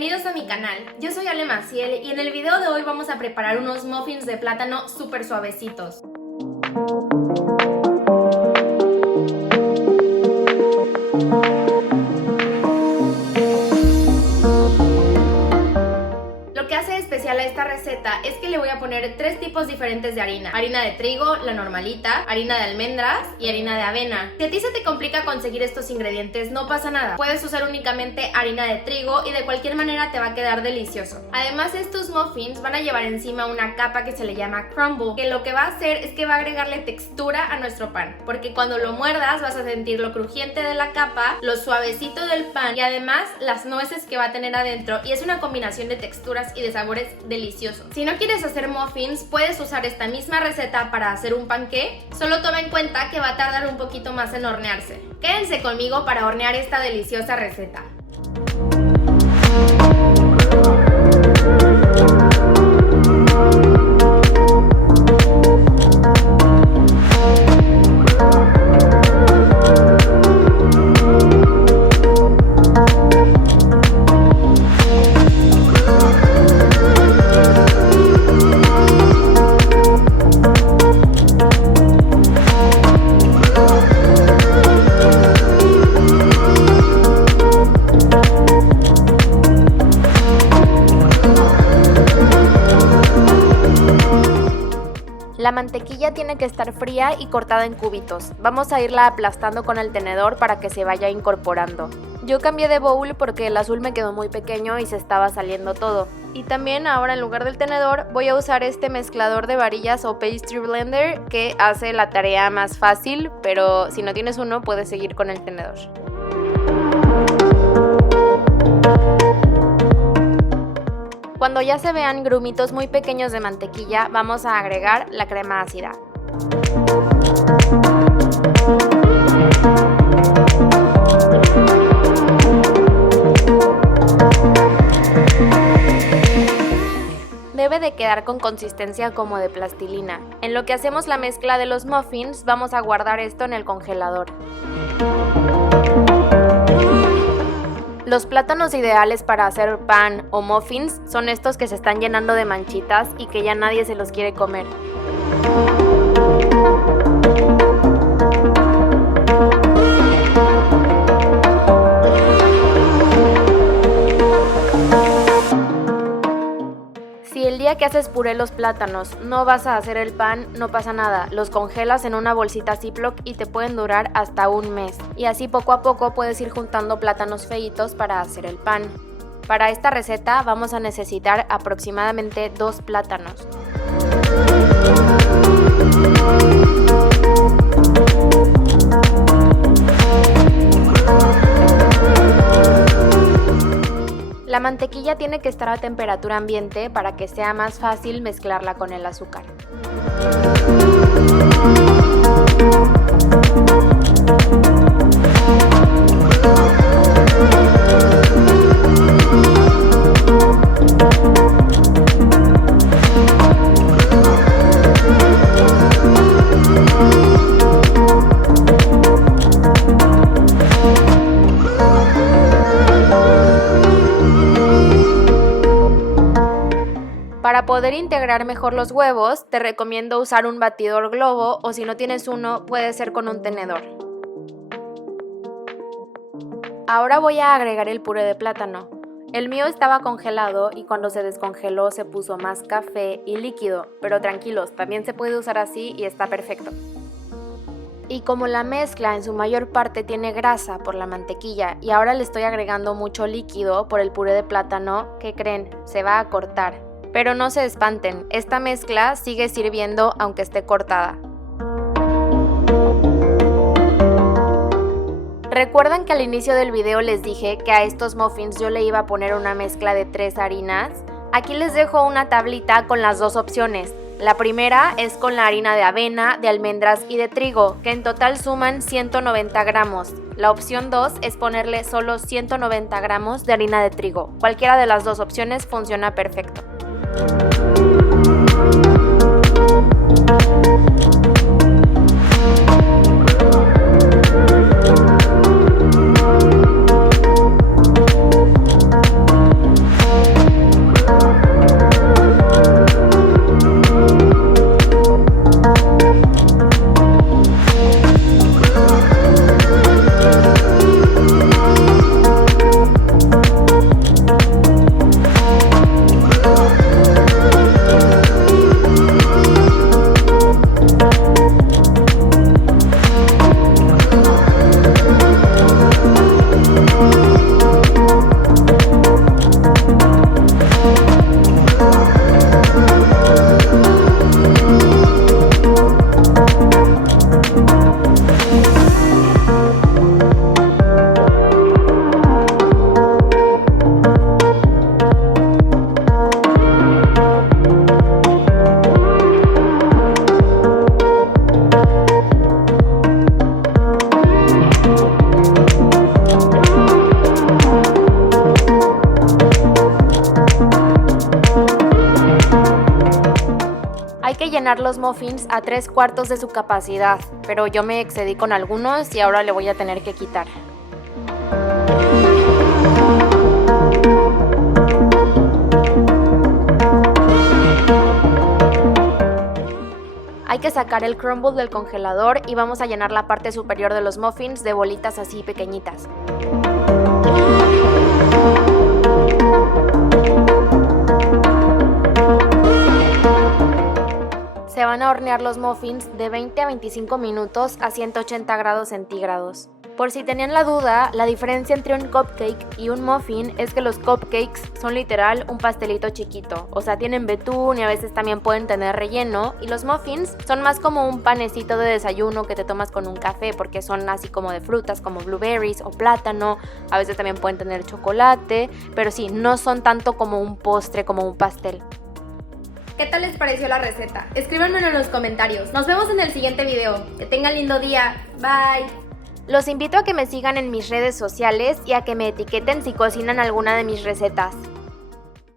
Bienvenidos a mi canal, yo soy Ale Maciel y en el video de hoy vamos a preparar unos muffins de plátano súper suavecitos. Lo que hace especial a esta receta es que le voy a poner 3 tipos diferentes de harina. Harina de trigo, la normalita, harina de almendras y harina de avena. Si a ti se te complica conseguir estos ingredientes, no pasa nada. Puedes usar únicamente harina de trigo y de cualquier manera te va a quedar delicioso. Además, estos muffins van a llevar encima una capa que se le llama crumble, que lo que va a hacer es que va a agregarle textura a nuestro pan, porque cuando lo muerdas vas a sentir lo crujiente de la capa, lo suavecito del pan y además las nueces que va a tener adentro, y es una combinación de texturas y de sabores deliciosos. Si no quieres hacer muffins, puedes usar esta misma receta para hacer un panqué. Solo toma en cuenta que va a tardar un poquito más en hornearse. Quédense conmigo para hornear esta deliciosa receta. La mantequilla tiene que estar fría y cortada en cubitos. Vamos a irla aplastando con el tenedor para que se vaya incorporando. Yo cambié de bowl porque el azul me quedó muy pequeño y se estaba saliendo todo. Y también ahora en lugar del tenedor voy a usar este mezclador de varillas o pastry blender que hace la tarea más fácil, pero si no tienes uno puedes seguir con el tenedor. Cuando ya se vean grumitos muy pequeños de mantequilla, vamos a agregar la crema ácida. Debe de quedar con consistencia como de plastilina. En lo que hacemos la mezcla de los muffins, vamos a guardar esto en el congelador. Los plátanos ideales para hacer pan o muffins son estos que se están llenando de manchitas y que ya nadie se los quiere comer. Si el día que haces puré los plátanos no vas a hacer el pan, no pasa nada, los congelas en una bolsita Ziploc y te pueden durar hasta un mes. Y así poco a poco puedes ir juntando plátanos feitos para hacer el pan. Para esta receta vamos a necesitar aproximadamente 2 plátanos. La mantequilla tiene que estar a temperatura ambiente para que sea más fácil mezclarla con el azúcar. Para poder integrar mejor los huevos, te recomiendo usar un batidor globo o si no tienes uno, puede ser con un tenedor. Ahora voy a agregar el puré de plátano. El mío estaba congelado y cuando se descongeló se puso más café y líquido, pero tranquilos, también se puede usar así y está perfecto. Y como la mezcla en su mayor parte tiene grasa por la mantequilla y ahora le estoy agregando mucho líquido por el puré de plátano, ¿qué creen? Se va a cortar. Pero no se espanten, esta mezcla sigue sirviendo aunque esté cortada. ¿Recuerdan que al inicio del video les dije que a estos muffins yo le iba a poner una mezcla de 3 harinas? Aquí les dejo una tablita con las 2 opciones. La primera es con la harina de avena, de almendras y de trigo, que en total suman 190 gramos. La opción 2 es ponerle solo 190 gramos de harina de trigo. Cualquiera de las 2 opciones funciona perfecto. Hay que llenar los muffins a 3/4 de su capacidad, pero yo me excedí con algunos y ahora le voy a tener que quitar. Hay que sacar el crumble del congelador y vamos a llenar la parte superior de los muffins de bolitas así pequeñitas. Se van a hornear los muffins de 20 a 25 minutos a 180 grados centígrados. Por si tenían la duda, la diferencia entre un cupcake y un muffin es que los cupcakes son literal un pastelito chiquito, o sea, tienen betún y a veces también pueden tener relleno, y los muffins son más como un panecito de desayuno que te tomas con un café porque son así como de frutas como blueberries o plátano, a veces también pueden tener chocolate, pero sí, no son tanto como un postre, como un pastel. ¿Qué tal les pareció la receta? Escríbanmelo en los comentarios. Nos vemos en el siguiente video. Que tengan lindo día. Bye. Los invito a que me sigan en mis redes sociales y a que me etiqueten si cocinan alguna de mis recetas.